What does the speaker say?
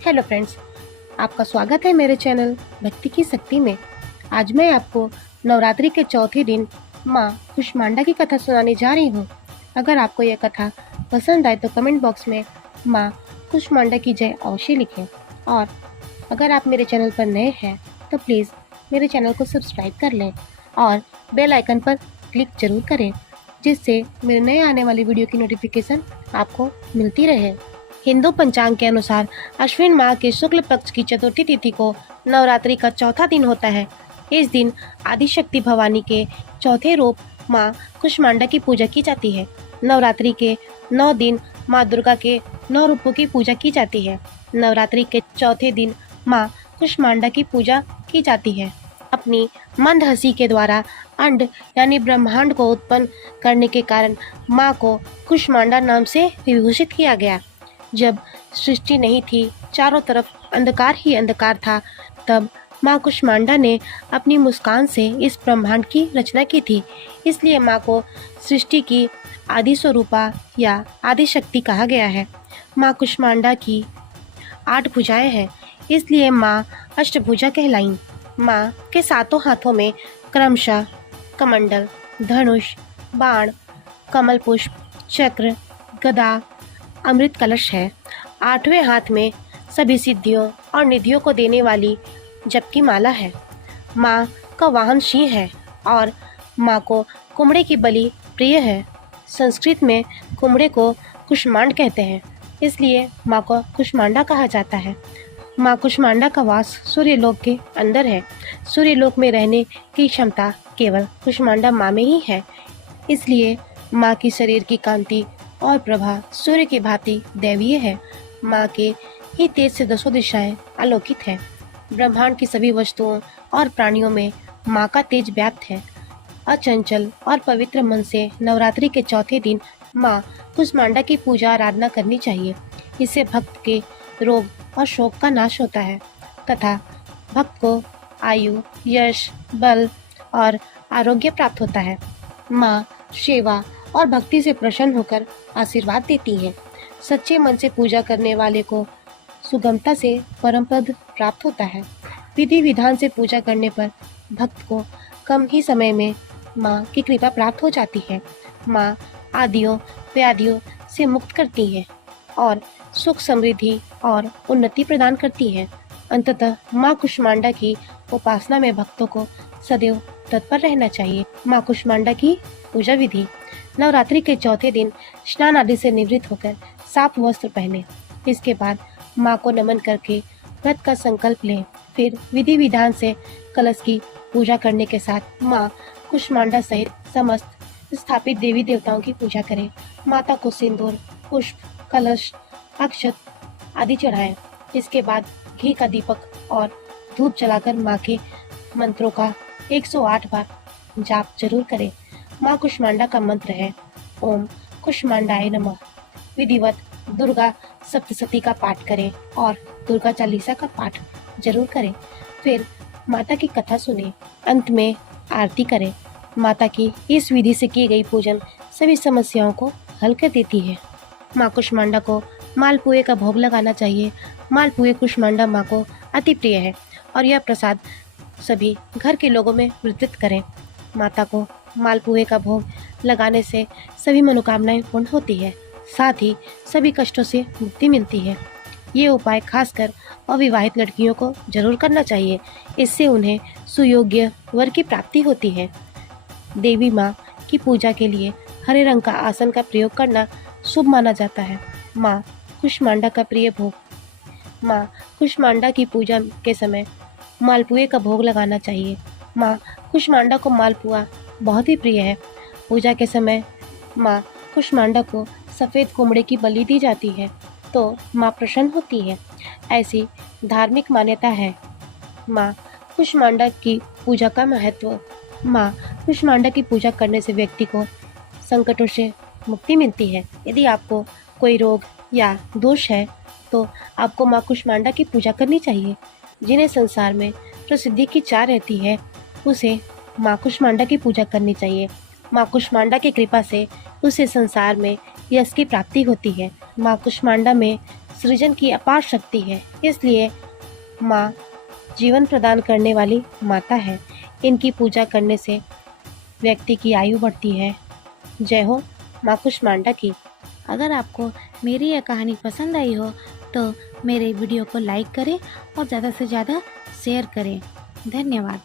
Hello friends, आपका स्वागत है मेरे चैनल भक्ति की शक्ति में। आज मैं आपको नवरात्रि के चौथे दिन माँ कुष्मांडा की कथा सुनाने जा रही हूँ। अगर आपको यह कथा पसंद आए तो कमेंट बॉक्स में माँ कुष्मांडा की जय अवश्य लिखें। और अगर आप मेरे चैनल पर नए हैं तो प्लीज़ मेरे चैनल को सब्सक्राइब कर लें और बेल आइकन पर क्लिक जरूर करें, जिससे मेरे नए आने वाली वीडियो की नोटिफिकेशन आपको मिलती रहे। हिंदू पंचांग के अनुसार अश्विन माह के शुक्ल पक्ष की चतुर्थी तिथि को नवरात्रि का चौथा दिन होता है। इस दिन आदिशक्ति भवानी के चौथे रूप माँ कुष्मांडा की पूजा की जाती है। नवरात्रि के 9 दिन माँ दुर्गा के 9 रूपों की पूजा की जाती है। नवरात्रि के चौथे दिन माँ कुष्मांडा की पूजा की जाती है। अपनी मंद हंसी के द्वारा अंड यानी ब्रह्मांड को उत्पन्न करने के कारण माँ को कुष्मांडा नाम से विभूषित किया गया। जब सृष्टि नहीं थी, चारों तरफ अंधकार ही अंधकार था, तब माँ कुष्मांडा ने अपनी मुस्कान से इस ब्रह्मांड की रचना की थी। इसलिए माँ को सृष्टि की आदि स्वरूपा या आदि शक्ति कहा गया है। माँ कुष्मांडा की 8 भुजाएं हैं, इसलिए माँ अष्टभुजा कहलाईं। माँ के 7 हाथों में क्रमशः कमंडल, धनुष, बाण, कमल पुष्प, चक्र, गदा, अमृत कलश है। 8वें हाथ में सभी सिद्धियों और निधियों को देने वाली जप माला है। माँ का वाहन सिंह है और माँ को कुमड़े की बलि प्रिय है। संस्कृत में कुमड़े को कुष्मांड कहते हैं, इसलिए माँ को कुष्मांडा कहा जाता है। माँ कुष्मांडा का वास सूर्यलोक के अंदर है। सूर्यलोक में रहने की क्षमता केवल कुष्मांडा माँ में ही है, इसलिए माँ की शरीर की कांति और प्रभा सूर्य की भांति दैवीय है। माँ के ही तेज से 10 दिशाएं अलौकिक है। ब्रह्मांड की सभी वस्तुओं और प्राणियों में माँ का तेज व्याप्त है। अचंचल और पवित्र मन से नवरात्रि के चौथे दिन माँ कुष्मांडा की पूजा आराधना करनी चाहिए। इससे भक्त के रोग और शोक का नाश होता है तथा भक्त को आयु, यश, बल और आरोग्य प्राप्त होता है। माँ सेवा और भक्ति से प्रसन्न होकर आशीर्वाद देती हैं। सच्चे मन से पूजा करने वाले को सुगमता से परम पद प्राप्त होता है। विधि विधान से पूजा करने पर भक्त को कम ही समय में माँ की कृपा प्राप्त हो जाती है। माँ आदियों व्याधियों से मुक्त करती है और सुख, समृद्धि और उन्नति प्रदान करती है। अंततः माँ कुष्मांडा की उपासना में भक्तों को सदैव तत्पर रहना चाहिए। माँ कुष्मांडा की पूजा विधि: नवरात्रि के चौथे दिन स्नान आदि से निवृत्त होकर साफ वस्त्र पहने। इसके बाद माँ को नमन करके व्रत का संकल्प लें। फिर विधि विधान से कलश की पूजा करने के साथ माँ कुष्मांडा सहित समस्त स्थापित देवी देवताओं की पूजा करें। माता को सिंदूर, पुष्प, कलश, अक्षत आदि चढ़ाएं। इसके बाद घी का दीपक और धूप जलाकर माँ के मंत्रों का 108 बार जाप जरूर करें। माँ कुष्मांडा का मंत्र है ओम कुष्मांडाय नमः। विधिवत दुर्गा सप्तशती का पाठ करें और दुर्गा चालीसा का पाठ जरूर करें। फिर माता की कथा सुने। अंत में आरती करें। माता की इस विधि से की गई पूजन सभी समस्याओं को हल कर देती है। माँ कुष्मांडा को मालपुए का भोग लगाना चाहिए। मालपुए कुष्मांडा माँ को अति प्रिय है और यह प्रसाद सभी घर के लोगों में वितरित करें। माता को मालपुए का भोग लगाने से सभी मनोकामनाएं पूर्ण होती है, साथ ही सभी कष्टों से मुक्ति मिलती है। ये उपाय खासकर अविवाहित लड़कियों को जरूर करना चाहिए। इससे उन्हें सुयोग्य वर की प्राप्ति होती है। देवी माँ की पूजा के लिए हरे रंग का आसन का प्रयोग करना शुभ माना जाता है। माँ कुष्मांडा का प्रिय भोग: माँ कुष्मांडा की पूजा के समय मालपुए का भोग लगाना चाहिए। माँ कुष्मांडा को मालपुआ बहुत ही प्रिय है। पूजा के समय माँ कुष्मांडा को सफ़ेद कुमड़े की बलि दी जाती है तो माँ प्रसन्न होती है, ऐसी धार्मिक मान्यता है। माँ कुष्मांडा की पूजा का महत्व: माँ कुष्मांडा की पूजा करने से व्यक्ति को संकटों से मुक्ति मिलती है। यदि आपको कोई रोग या दोष है तो आपको माँ कुष्मांडा की पूजा करनी चाहिए। जिन्हें संसार में प्रसिद्धि की चाह रहती है उसे माँ कुष्मांडा की पूजा करनी चाहिए। माँ कुष्मांडा की कृपा से उसे संसार में यश की प्राप्ति होती है। माँ कुष्मांडा में सृजन की अपार शक्ति है, इसलिए माँ जीवन प्रदान करने वाली माता है। इनकी पूजा करने से व्यक्ति की आयु बढ़ती है। जय हो माँ कुष्मांडा की। अगर आपको मेरी यह कहानी पसंद आई हो तो मेरे वीडियो को लाइक करें और ज़्यादा से ज़्यादा शेयर करें। धन्यवाद।